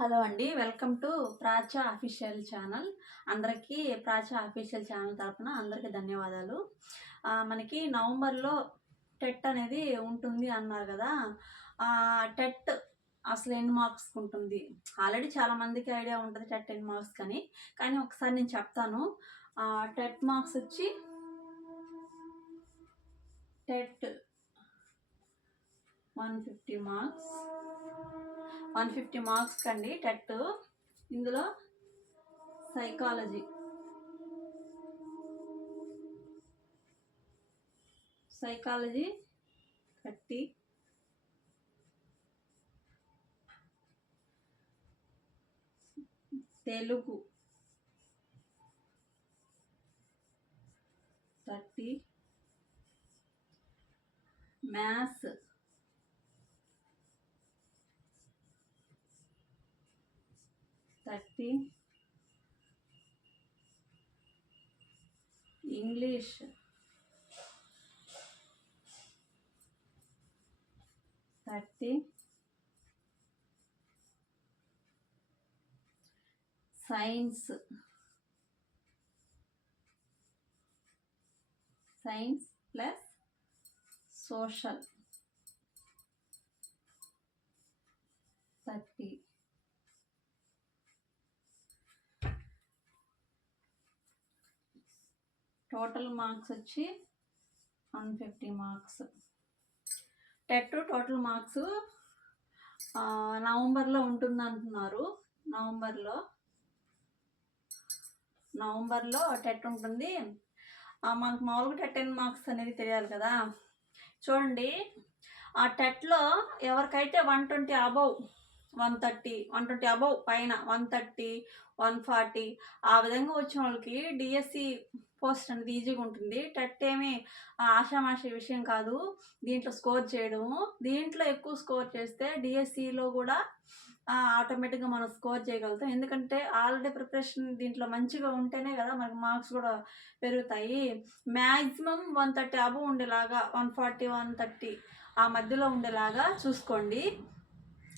Hello అండి welcome to Pracha official channel. అందరికీ Pracha official channel తరపున అందరికీ ధన్యవాదాలు. మనకి నవంబర్లో టెట్ అనేది ఉంటుంది అన్నారు కదా. టెట్ అసలు ఎన్ని మార్క్స్ ఉంటుంది? ఆల్రెడీ చాలామందికి ఐడియా ఉంటుంది టెట్ ఎన్ని మార్క్స్ కానీ కానీ ఒకసారి నేను చెప్తాను. టెట్ మార్క్స్ వచ్చి TET one fifty marks one fifty marks కండి టెట్. ఇందులో psychology. Psychology thirty. Telugu thirty. Maths thirty English thirty science science plus social thirty total marks వచ్చి one fifty marks. TET total marks నవంబర్లో ఉంటుంది అంటున్నారు నవంబర్లో నవంబర్లో TET ఉంటుంది. ఆ, మనకు మామూలుగా టెట్ ఎన్ మార్క్స్ అనేది తెలియాలి కదా. చూడండి ఆ టెట్లో ఎవరికైతే one twenty above one thirty one twenty above పైన వన్ థర్టీ వన్ ఫార్టీ ఆ విధంగా వచ్చిన వాళ్ళకి డిఎస్సి పోస్ట్ అనేది ఈజీగా ఉంటుంది. టెట్ ఏమి ఆషామాషి విషయం కాదు. దీంట్లో స్కోర్ చేయడము. దీంట్లో ఎక్కువ స్కోర్ చేస్తే డిఎస్సిలో కూడా ఆటోమేటిక్గా మనం స్కోర్ చేయగలుగుతాం. ఎందుకంటే ఆల్రెడీ ప్రిపరేషన్ దీంట్లో మంచిగా ఉంటేనే కదా మనకి మార్క్స్ కూడా పెరుగుతాయి. మ్యాక్సిమం వన్ థర్టీ అబు ఉండేలాగా వన్ ఫార్టీ వన్ థర్టీ ఆ మధ్యలో ఉండేలాగా చూసుకోండి.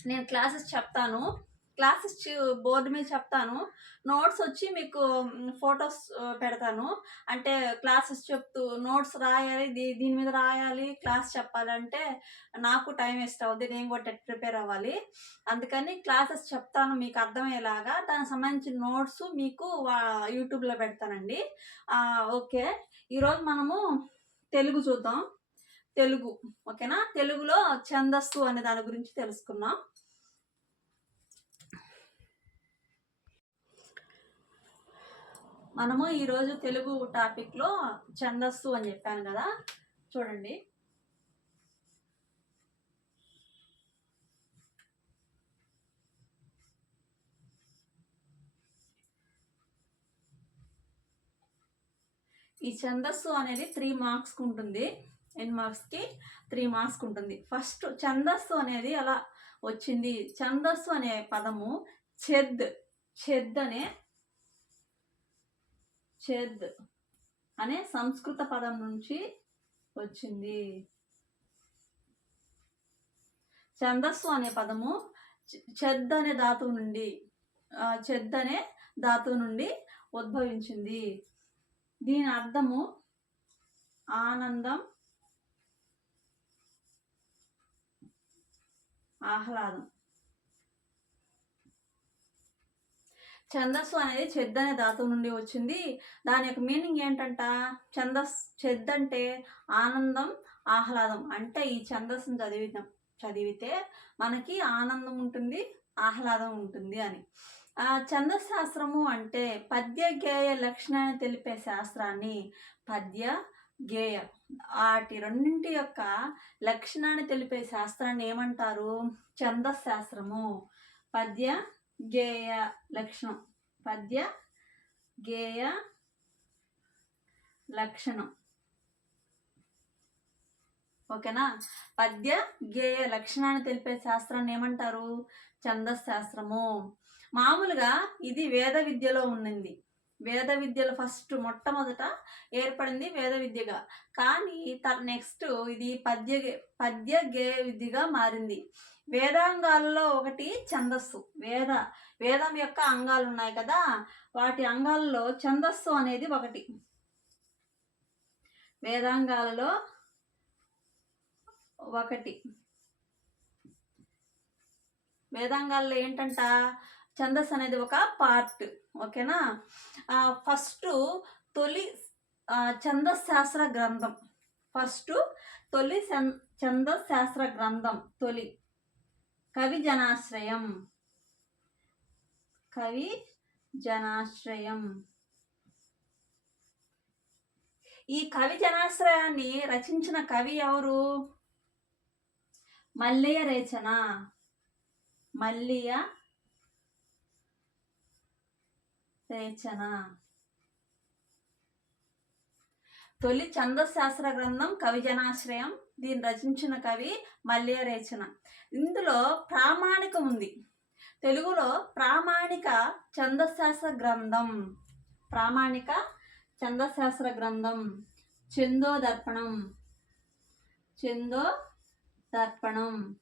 నేను క్లాసెస్ చెప్తాను. క్లాసెస్ బోర్డు మీద చెప్తాను. నోట్స్ వచ్చి మీకు ఫొటోస్ పెడతాను. అంటే క్లాసెస్ చెప్తూ నోట్స్ రాయాలి దీ దీని మీద రాయాలి క్లాస్ చెప్పాలంటే నాకు టైం వేస్ట్ అవుద్ది నేను కూడా ప్రిపేర్ అవ్వాలి. అందుకని క్లాసెస్ చెప్తాను మీకు అర్థమయ్యేలాగా. దానికి సంబంధించిన నోట్స్ మీకు యూట్యూబ్లో పెడతానండి. ఓకే. ఈరోజు మనము తెలుగు చూద్దాం. తెలుగు ఓకేనా? తెలుగులో ఛందస్సు అనే దాని గురించి తెలుసుకున్నాం మనము ఈరోజు తెలుగు టాపిక్లో ఛందస్సు అని చెప్పాను కదా. చూడండి. ఈ ఛందస్సు అనేది త్రీ మార్క్స్కి ఉంటుంది. ఎన్ మార్క్స్కి త్రీ మార్క్స్కి ఉంటుంది. ఫస్ట్ ఛందస్సు అనేది అలా వచ్చింది? ఛందస్సు అనే పదము చెద్ చెద్ అనే చెద్ అనే సంస్కృత పదం నుంచి వచ్చింది. ఛందస్సు అనే పదము చెద్ అనే ధాతువు నుండి చెద్ అనే ధాతువు నుండి ఉద్భవించింది. దీని అర్థము ఆనందం ఆహ్లాదం. ఛందస్సు అనేది చెద్ అనే ధాతువు నుండి వచ్చింది. దాని యొక్క మీనింగ్ ఏంటంట? ఛందస్ చెద్ అంటే ఆనందం ఆహ్లాదం. అంటే ఈ ఛందస్సును చదివిద్దాం. చదివితే మనకి ఆనందం ఉంటుంది ఆహ్లాదం ఉంటుంది అని. ఆ శాస్త్రము అంటే పద్య గేయ లక్షణాన్ని తెలిపే శాస్త్రాన్ని పద్య గేయ వాటి రెండింటి యొక్క లక్షణాన్ని తెలిపే శాస్త్రాన్ని ఏమంటారు? ఛందస్ శాస్త్రము పద్య గేయ లక్షణం. పద్య గేయ లక్షణం. ఓకేనా? పద్య గేయ లక్షణాన్ని తెలిపే శాస్త్రాన్ని ఏమంటారు? ఛందస్ శాస్త్రము మామూలుగా ఇది వేద విద్యలో ఉండింది వేద విద్యలో ఫస్ట్ మొట్టమొదట ఏర్పడింది వేద విద్యగా. కానీ నెక్స్ట్ ఇది పద్య పద్య గేయ విద్యగా మారింది. వేదాంగాల్లో ఒకటి ఛందస్సు. వేద వేదం యొక్క అంగాలు ఉన్నాయి కదా? వాటి అంగాల్లో ఛందస్సు అనేది ఒకటి. వేదాంగాలలో ఒకటి. వేదాంగాల్లో ఏంటంట? ఛందస్సు అనేది ఒక పార్ట్. ఓకేనా? ఫస్ట్ తొలి ఛందశాస్త్ర గ్రంథం. ఫస్ట్ తొలి ఛందశాస్త్ర గ్రంథం తొలి. కవి జనాశ్రయం కవి జనాశ్రయం ఈ కవి జనాశ్రయాన్ని రచించిన కవి ఎవరు? మల్లయ్య రేచన. మల్లియ రేచన. తొలి ఛందశాస్త్ర గ్రంథం కవి జనాశ్రయం దీన్ని రచించిన కవి మల్లియ రేచన ఇందులో ప్రామాణికం ఉంది. తెలుగులో ప్రామాణిక ఛందశాస్త్ర గ్రంథం. ప్రామాణిక ఛందశాస్త్ర గ్రంథం. చందో దర్పణం చందో దర్పణం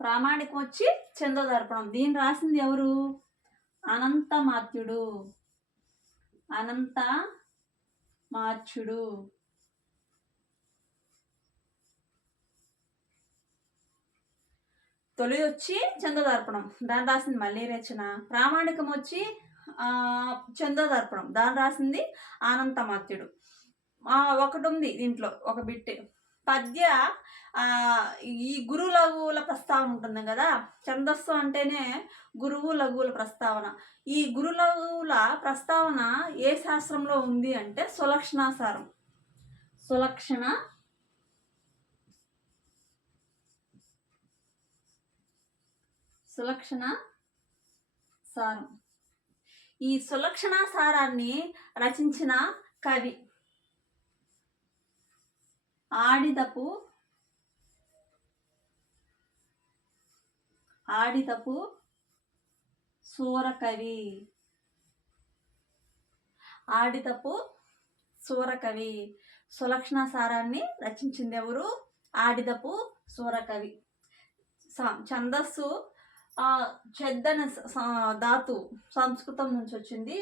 ప్రామాణికం వచ్చి చందో దర్పణం దీన్ని రాసింది ఎవరు? అనంతమాత్యుడు. అనంత మార్చుడు తొలి వచ్చి చందోదర్పణం. దాని రాసింది మళ్ళీ రచన ప్రామాణికం వచ్చి చందోదర్పణం. దాని రాసింది ఆనంతమాత్యుడు. ఒకటి ఉంది దీంట్లో ఒక బిట్. పద్య ఈ గురు లఘువుల ప్రస్తావన ఉంటుంది కదా? ఛందస్సు అంటేనే గురువు లఘువుల ప్రస్తావన. ఈ గురు లఘువుల ప్రస్తావన ఏ శాస్త్రంలో ఉంది అంటే సులక్షణాసారం. సులక్షణ సులక్షణ సారం. ఈ సులక్షణ సారాన్ని రచించిన కవి ఆడిదపు ఆడిదపు సూరకవి. ఆడితపు సూరకవి. సులక్షణ సారాన్ని రచించింది ఎవరు ఆడిదపు సూరకవి. స- ఛందస్సు ఆ, చెద్దన ధాతు సంస్కృతం నుంచి వచ్చింది.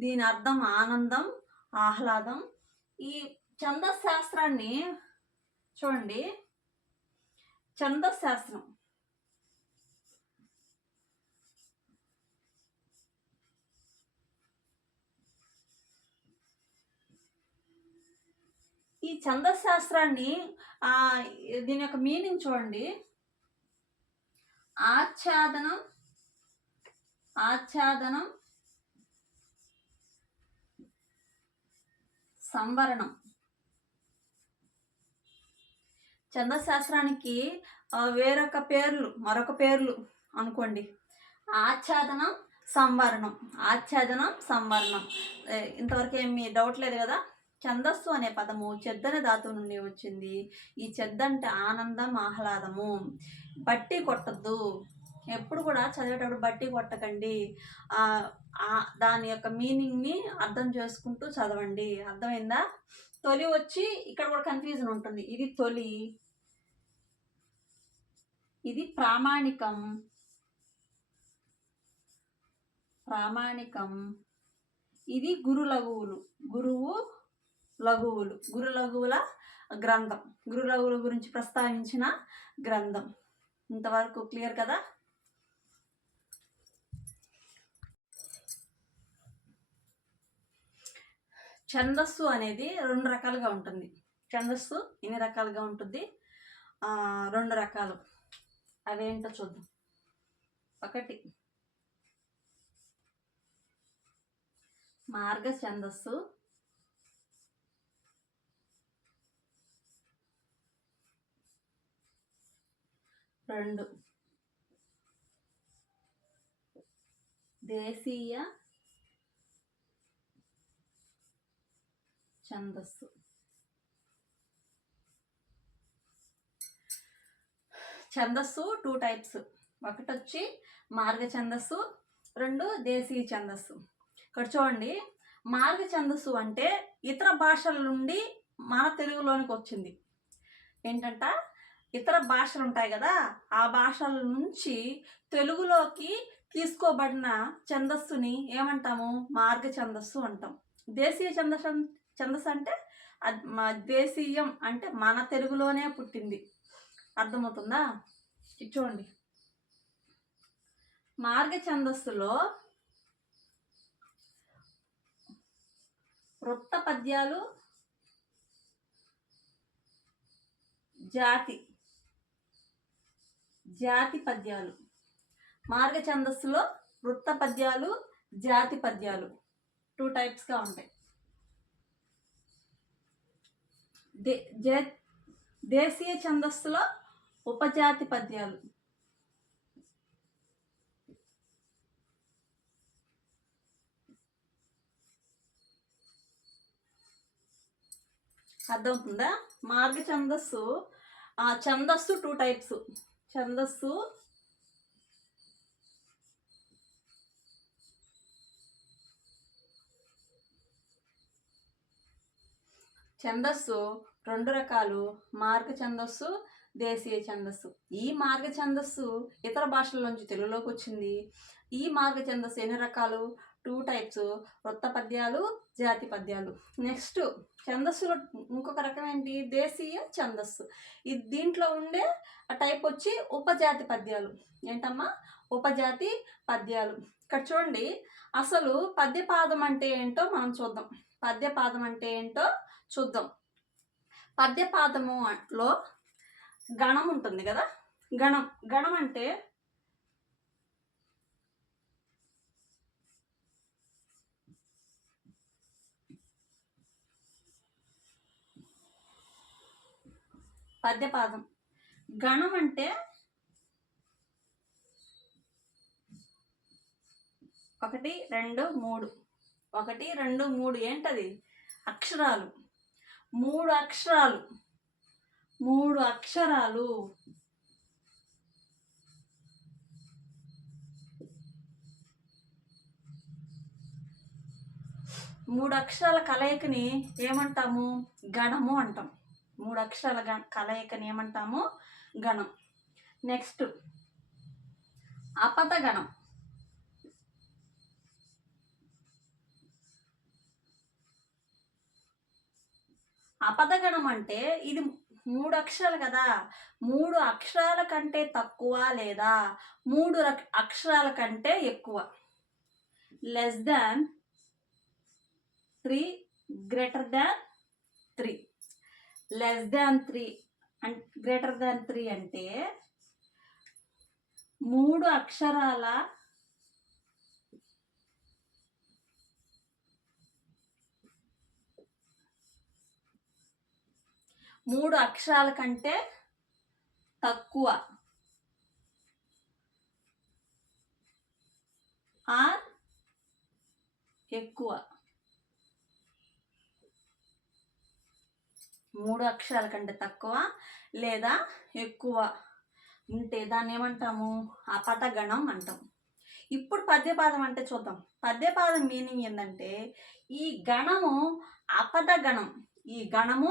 దీని అర్థం ఆనందం ఆహ్లాదం. ఈ ఛందశాస్త్రాన్ని చూడండి. ఛందశాస్త్రం. ఈ ఛందశాస్త్రాన్ని దీని యొక్క మీనింగ్ చూడండి. ఆచ్ఛాదనం ఆచ్ఛాదనం సంవరణం. చంద్రశాస్త్రానికి వేరొక పేర్లు మరొక పేర్లు అనుకోండి. ఆచ్ఛాదనం సంవరణం. ఆచ్ఛాదనం సంవరణం. ఇంతవరకు ఏమి డౌట్ లేదు కదా? ఛందస్సు అనే పదము చెద్దన ధాతు నుండి వచ్చింది. ఈ చెద్ద అంటే ఆనందం ఆహ్లాదము. బట్టి కొట్టద్దు. ఎప్పుడు కూడా చదివేటప్పుడు బట్టి కొట్టకండి. దాని యొక్క మీనింగ్ని అర్థం చేసుకుంటూ చదవండి. అర్థమైందా? తొలి వచ్చి ఇక్కడ కూడా కన్ఫ్యూజన్ ఉంటుంది. ఇది తొలి. ఇది ప్రామాణికం. ప్రామాణికం. ఇది గురు లఘువులు. గురువు లఘువులు. గురు లఘువుల గ్రంథం. గురు లఘువుల గురించి ప్రస్తావించిన గ్రంథం. ఇంతవరకు క్లియర్ కదా? ఛందస్సు అనేది రెండు రకాలుగా ఉంటుంది. ఛందస్సు ఎన్ని రకాలుగా ఉంటుంది? రెండు రకాలు. అవేంటో చూద్దాం. ఒకటి. మార్గ ఛందస్సు రెండు. దేశీయ ఛందస్సు. ఛందస్సు టూ టైప్స్ ఒకటి వచ్చి మార్గ ఛందస్సు రెండు దేశీయ ఛందస్సు. ఇక్కడ చూడండి మార్గ ఛందస్సు అంటే ఇతర భాషల నుండి మన తెలుగులోనికి వచ్చింది. ఏంటంట? ఇతర భాషలు ఉంటాయి కదా ఆ భాషల నుంచి తెలుగులోకి తీసుకోబడిన ఛందస్సుని ఏమంటాము? మార్గ ఛందస్సు అంటాం. దేశీయ ఛందస్ ఛందస్సు అంటే మా దేశీయం అంటే మన తెలుగులోనే పుట్టింది. అర్థమవుతుందా? చూడండి. మార్గ ఛందస్సులో వృత్త పద్యాలు జాతి జాతి పద్యాలు. మార్గ ఛందస్సులో వృత్త పద్యాలు జాతి పద్యాలు. టూ టైప్స్గా ఉంటాయి. దే దేశీయ ఛందస్సులో ఉపజాతి పద్యాలు. అర్థమవుతుందా? మార్గ ఛందస్సు ఆ ఛందస్సు టూ టైప్స్ ఛందస్సు. ఛందస్సు రెండు రకాలు మార్గ ఛందస్సు దేశీయ ఛందస్సు. ఈ మార్గ ఛందస్సు ఇతర భాషల నుంచి తెలుగులోకి వచ్చింది. ఈ మార్గ ఛందస్సు ఎన్ని రకాలు? టూ టైప్స్ వృత్త పద్యాలు జాతి పద్యాలు. నెక్స్ట్ ఛందస్సులో ఇంకొక రకం ఏంటి? దేశీయ ఛందస్సు. ఇది దీంట్లో ఉండే ఆ టైప్ వచ్చి ఉపజాతి పద్యాలు. ఏంటమ్మా? ఉపజాతి పద్యాలు. ఇక్కడ చూడండి అసలు పద్యపాదం అంటే ఏంటో మనం చూద్దాం. పద్యపాదం అంటే ఏంటో చూద్దాం. పద్యపాదము లో గణం ఉంటుంది కదా? గణం. గణం అంటే పద్యపాదం. గణం అంటే ఒకటి రెండు మూడు. ఒకటి రెండు మూడు. ఏంటది? అక్షరాలు. మూడు అక్షరాలు. మూడు అక్షరాలు. మూడు అక్షరాల కలయికని ఏమంటాము? గణము అంటాం. మూడు అక్షరాల గ కలయికని ఏమంటాము గణం. నెక్స్ట్ అపత గణం అపదగణం అంటే ఇది మూడు అక్షరాలు కదా. మూడు అక్షరాల కంటే తక్కువ లేదా మూడు అక్షరాల కంటే ఎక్కువ. Less than three greater than three. Less than three and greater than three అంటే మూడు అక్షరాల మూడు అక్షరాల కంటే తక్కువ. ఆర్ ఎక్కువ. మూడు అక్షరాల కంటే తక్కువ లేదా ఎక్కువ ఉంటే దాన్ని ఏమంటాము? అపతగణం అంటాం. ఇప్పుడు పద్యపాదం అంటే చూద్దాం. పద్యపాదం మీనింగ్ ఏంటంటే ఈ గణము అపదగణం ఈ గణము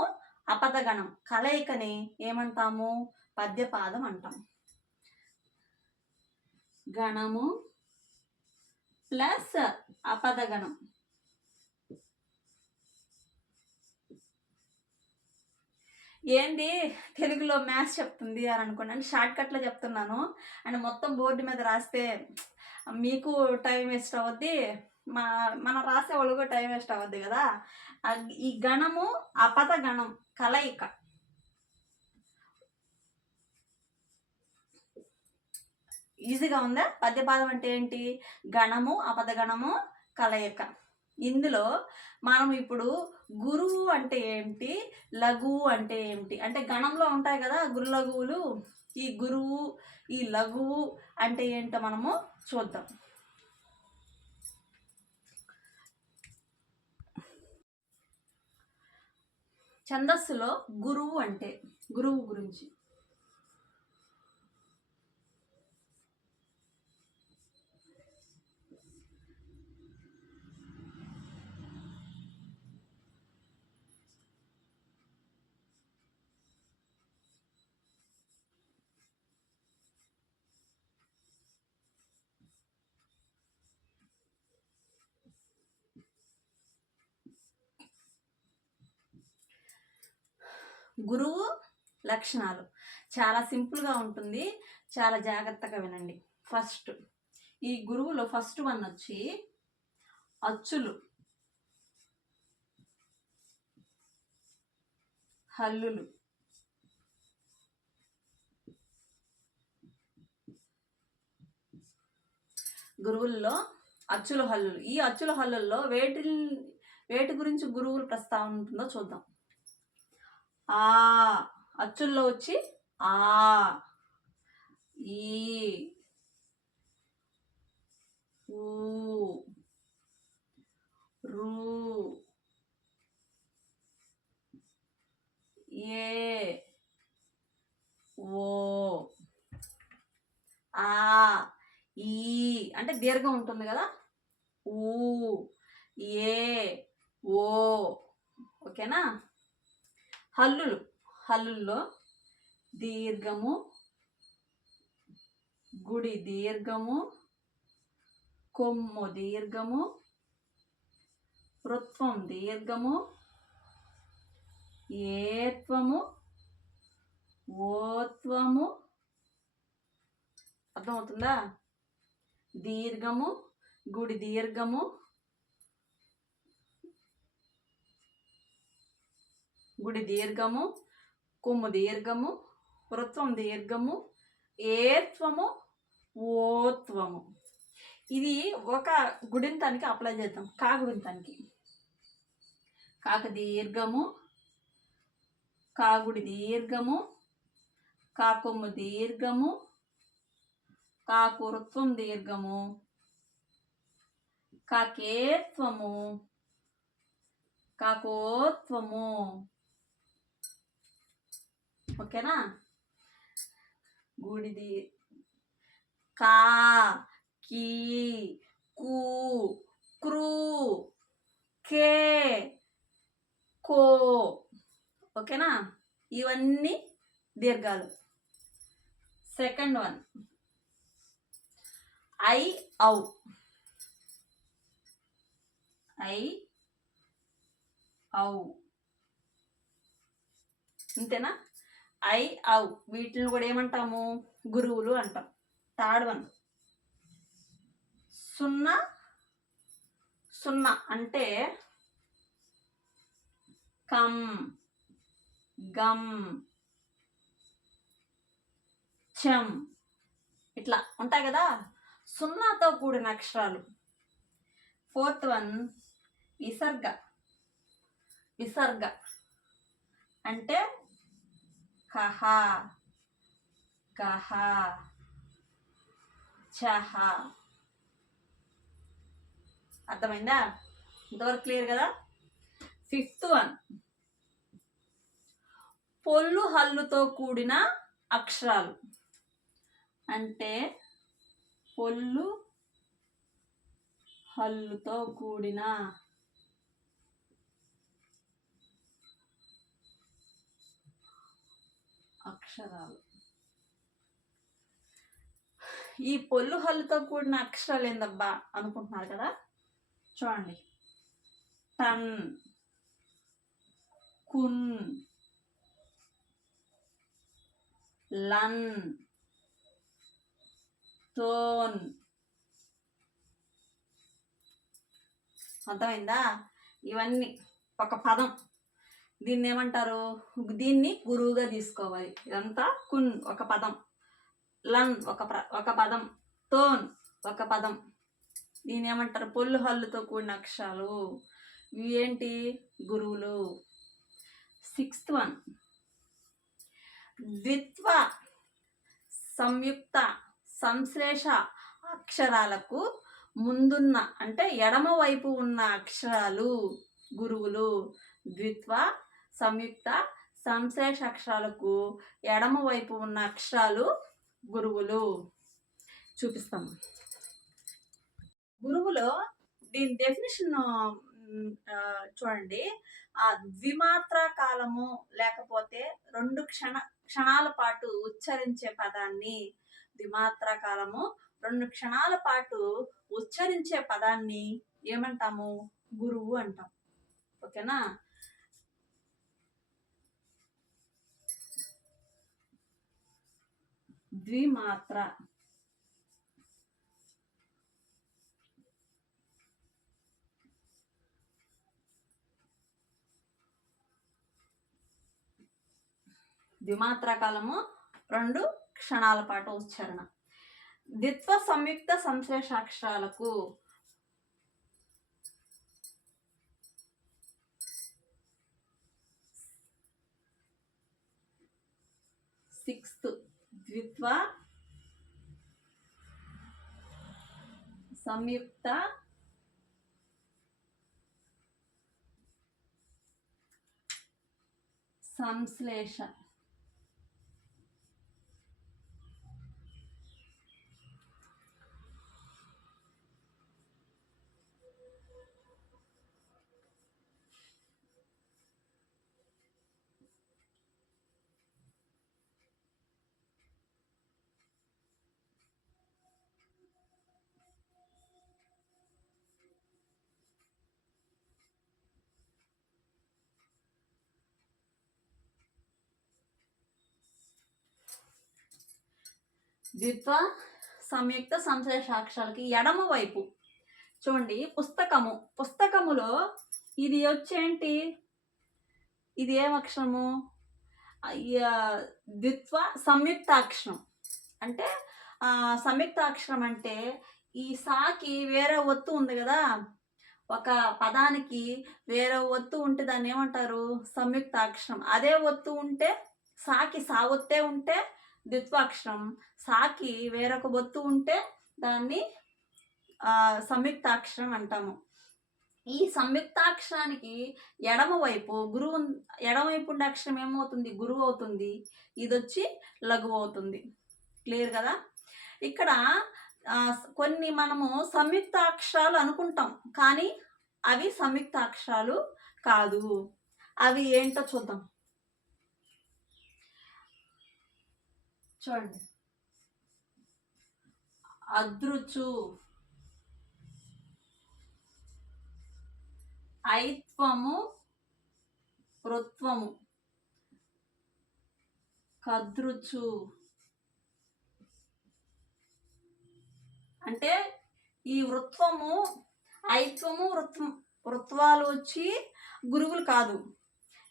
అపదగణం కలయికని ఏమంటాము? పద్యపాదం అంటాం. గణము ప్లస్ అపదగణం ఏంది తెలుగులో మ్యాథ్స్ చెప్తుంది అని అనుకున్నాను షార్ట్కట్లో షార్ట్ కట్లో చెప్తున్నాను. అండ్ మొత్తం బోర్డు మీద రాస్తే మీకు టైం వేస్ట్ అవ్వద్ది మా మనం రాసే వాళ్ళకు టైం వేస్ట్ అవ్వద్ది కదా. ఈ గణము అపద గణం కలయిక. ఈజీగా ఉందా? పద్యపాదం అంటే ఏంటి? గణము అపదగణము కలయిక. ఇందులో మనం ఇప్పుడు గురువు అంటే ఏంటి? లఘువు అంటే ఏమిటి అంటే గణంలో ఉంటాయి కదా గురు లఘువులు ఈ గురువు ఈ లఘువు అంటే ఏంటో మనము చూద్దాం. ఛందస్సులో గురువు అంటే గురువు గురించి. గురువు లక్షణాలు. చాలా సింపుల్గా ఉంటుంది. చాలా జాగ్రత్తగా వినండి. ఫస్ట్ ఈ గురువులో ఫస్ట్ వన్ వచ్చి అచ్చులు. హల్లులు. గురువుల్లో అచ్చుల హల్లులు. ఈ అచ్చుల హల్లుల్లో వేటి వేటి గురించి గురువులు ప్రస్తావన ఉంటుందో చూద్దాం. ఆ అచ్చుల్లో వచ్చి ఆ ఈ ఊ రూ ఏ ఓ ఆ ఈ అంటే దీర్ఘం ఉంటుంది కదా? ఊ ఏ ఓ ఓకేనా? హల్లులు. హల్లుల్లో దీర్ఘము గుడి దీర్ఘము కొమ్ము దీర్ఘము వృత్వం దీర్ఘము ఏత్వము ఓత్వము. అర్థమవుతుందా? దీర్ఘము గుడి దీర్ఘము గుడి దీర్ఘము కొమ్ము దీర్ఘము వృత్వం దీర్ఘము ఏత్వము ఓత్వము. ఇది ఒక గుడింతానికి అప్లై చేద్దాం. కాగుడింతానికి. కాక దీర్ఘము కాగుడి దీర్ఘము కాకొమ్ము దీర్ఘము కాకురుత్వం దీర్ఘము కాకేత్వము కాకోత్వము. ఓకేనా? గుడిది. కా కీ కు క్రూ కే కో. ఓకేనా? ఇవన్నీ దీర్ఘాలు. Second one. ఐ ఔ. ఐ ఔ. అంతేనా ఐ ఔ వీటిని కూడా ఏమంటాము? గురువులు అంటాం. Third one. సున్నా సున్నా అంటే కమ్ గమ్ చం. ఇట్లా ఉంటాయి కదా? సున్నాతో కూడిన అక్షరాలు. Fourth one విసర్గ. విసర్గ అంటే కహ కహ చహ. అర్థమైందా? ఇంతవరకు క్లియర్ కదా? Fifth one. పొల్లు హల్లుతో కూడిన అక్షరాలు. అంటే పొల్లు హల్లుతో కూడిన అక్షరాలు. ఈ పొల్లు హల్లుతో కూడిన అక్షరాలు ఏందబ్బా అనుకుంటున్నారు కదా? చూడండి. టన్ కున్ లన్ టోన్ అర్థమైందా? ఇవన్నీ ఒక పదం. దీన్ని ఏమంటారు దీన్ని గురువుగా తీసుకోవాలి. ఇదంతా కున్ ఒక పదం. లన్ ఒక ప్ర ఒక పదం. తోన్ ఒక పదం. దీని ఏమంటారు పొల్లు హల్లుతో కూడిన అక్షరాలు. ఇవి ఏంటి? గురువులు. Sixth one. ద్విత్వ సంయుక్త సంశ్లేష అక్షరాలకు ముందున్న అంటే ఎడమ వైపు ఉన్న అక్షరాలు గురువులు. ద్విత్వ సంయుక్త సంశేష అక్షరాలకు ఎడమ వైపు ఉన్న అక్షరాలు గురువులు. చూపిస్తాము గురువులో దీని డెఫినేషన్ చూడండి. ఆ ద్విమాత్ర కాలము లేకపోతే రెండు క్షణ క్షణాల పాటు ఉచ్చరించే పదాన్ని ద్విమాత్ర కాలము రెండు క్షణాల పాటు ఉచ్చరించే పదాన్ని ఏమంటాము? గురువు అంటాం. ఓకేనా? ద్విమాత్ర. ద్విమాత్ర కాలము రెండు క్షణాల పాటు ఉచ్చారణ. ద్విత్వ సంయుక్త సంశ్లేషాక్షరాలకు సిక్స్త్. ద్విత్వ సంయుక్త సంశ్లేష. ద్విత్వ సంయుక్త సంశ్లేషాక్షరాలకి ఎడమ వైపు. చూడండి పుస్తకము. పుస్తకములో ఇది వచ్చేంటి? ఇది ఏం అక్షరము? ద్విత్వ సంయుక్తాక్షరం. అంటే సంయుక్తాక్షరం అంటే ఈ సాకి వేరే ఒత్తు ఉంది కదా? ఒక పదానికి వేరే ఒత్తు ఉంటే దాన్ని ఏమంటారు? సంయుక్తాక్షరం. అదే ఒత్తు ఉంటే సాకి సా ఒత్తే ఉంటే ద్విత్వాక్షరం. సాకి వేరొక బొత్తు ఉంటే దాన్ని సంయుక్తాక్షరం అంటాము. ఈ సంయుక్తాక్షరానికి ఎడమవైపు గురువు ఎడమవైపు ఉండే అక్షరం ఏమవుతుంది? గురువు అవుతుంది. ఇది వచ్చి లఘువు అవుతుంది. క్లియర్ కదా? ఇక్కడ కొన్ని మనము సంయుక్తాక్షరాలు అనుకుంటాం కానీ అవి సంయుక్తాక్షరాలు కాదు. అవి ఏంటో చూద్దాం. చూడండి. అదృచు. ఐత్వము వృత్వము. కదృచు. అంటే ఈ వృత్వము ఐత్వము వృత్వం వృత్వాలు వచ్చి గురువులు కాదు.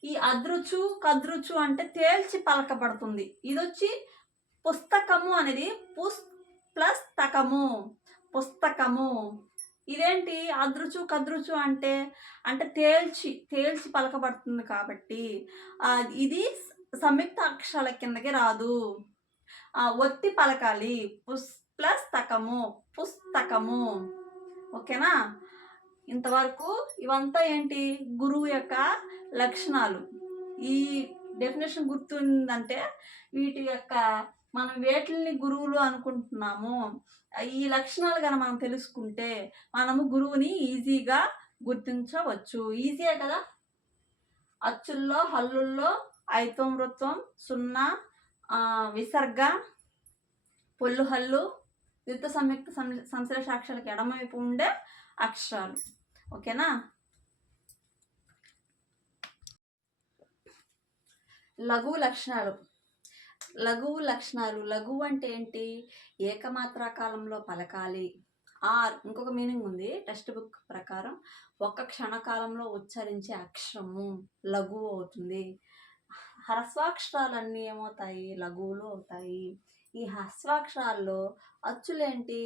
ఈ అదృచు కదృచు అంటే తేల్చి పలకబడుతుంది. ఇది వచ్చి పుస్తకము అనేది పుస్ ప్లస్ తకము. పుస్తకము. ఇదేంటి? అదృచు కదృచు అంటే అంటే తేల్చి తేల్చి పలకబడుతుంది కాబట్టి ఇది సంయుక్త అక్షరాల కిందకి రాదు. ఆ, ఒత్తి పలకాలి. పుస్ ప్లస్ తకము. పుస్తకము. ఓకేనా? ఇంతవరకు ఇవంతా ఏంటి? గురువు యొక్క లక్షణాలు. ఈ డెఫినేషన్ గుర్తుందంటే వీటి యొక్క మనం వేటిని గురువులు అనుకుంటున్నాము ఈ లక్షణాలు కనుక మనం తెలుసుకుంటే మనము గురువుని ఈజీగా గుర్తించవచ్చు. ఈజీయే కదా? అచ్చుల్లో హల్లుల్లో ఐతోమృత్వం సున్నా విసర్గ పొల్లు హల్లు యుద్ధ సంయుక్త సంశ్లేష సంశ్లేషాక్షరాలకు ఎడమవైపు ఉండే అక్షరాలు. ఓకేనా? లఘు లక్షణాలు. లఘువు లక్షణాలు. లఘువు అంటే ఏంటి? ఏకమాత్రా కాలంలో పలకాలి. ఆర్ ఇంకొక మీనింగ్ ఉంది టెక్స్ట్ బుక్ ప్రకారం ఒక్క క్షణకాలంలో ఉచ్చరించే అక్షరము లఘువు అవుతుంది. హ్రస్వాక్షరాలన్నీ ఏమవుతాయి? లఘువులు అవుతాయి. ఈ హ్రస్వాక్షరాల్లో అచ్చులేంటి?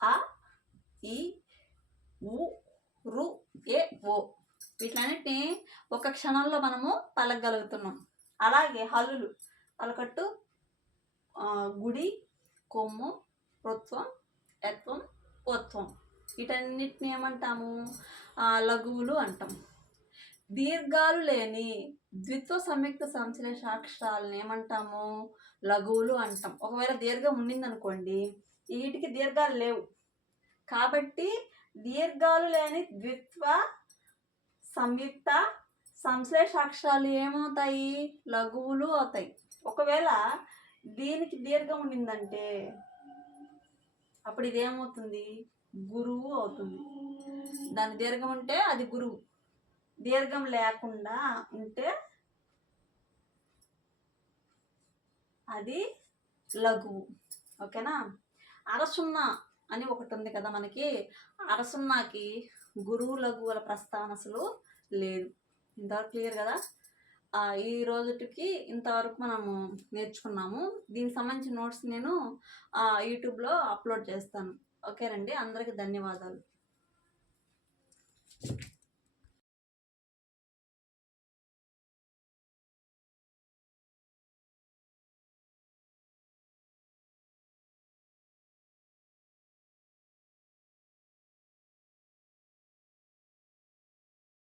ఆ ఈ ఉ రు ఏ ఓ. వీటన్నిటిని ఒక క్షణంలో మనము పలకగలుగుతున్నాం. అలాగే హల్లులు. అలకట్టు గుడి కొమ్ము రుత్వం యత్వం ఓత్వం వీటన్నిటిని ఏమంటాము? లఘువులు అంటాం. దీర్ఘాలు లేని ద్విత్వ సంయుక్త సంశ్లేష అక్షరాలను ఏమంటాము? లఘువులు అంటాం. ఒకవేళ దీర్ఘం ఉండిందనుకోండి వీటికి దీర్ఘాలు లేవు. కాబట్టి దీర్ఘాలు లేని ద్విత్వ సంయుక్త సంశ్లేషాక్షరాలు ఏమవుతాయి? లఘువులు అవుతాయి. ఒకవేళ దీనికి దీర్ఘం ఉండిందంటే అప్పుడు ఇది ఏమవుతుంది గురువు అవుతుంది. దాని దీర్ఘం ఉంటే అది గురువు. దీర్ఘం లేకుండా ఉంటే అది లఘువు. ఓకేనా? అరసున్నా అని ఒకటి ఉంది కదా మనకి. అరసున్నాకి గురువు లఘువుల ప్రస్తావన అసలు లేదు. ఇంతవరకు క్లియర్ కదా? ఈ రోజుటికి ఇంతవరకు మనము నేర్చుకున్నాము. దీనికి సంబంధించిన నోట్స్ నేను ఆ, యూట్యూబ్లో అప్లోడ్ చేస్తాను. ఓకేనండి? అందరికీ ధన్యవాదాలు.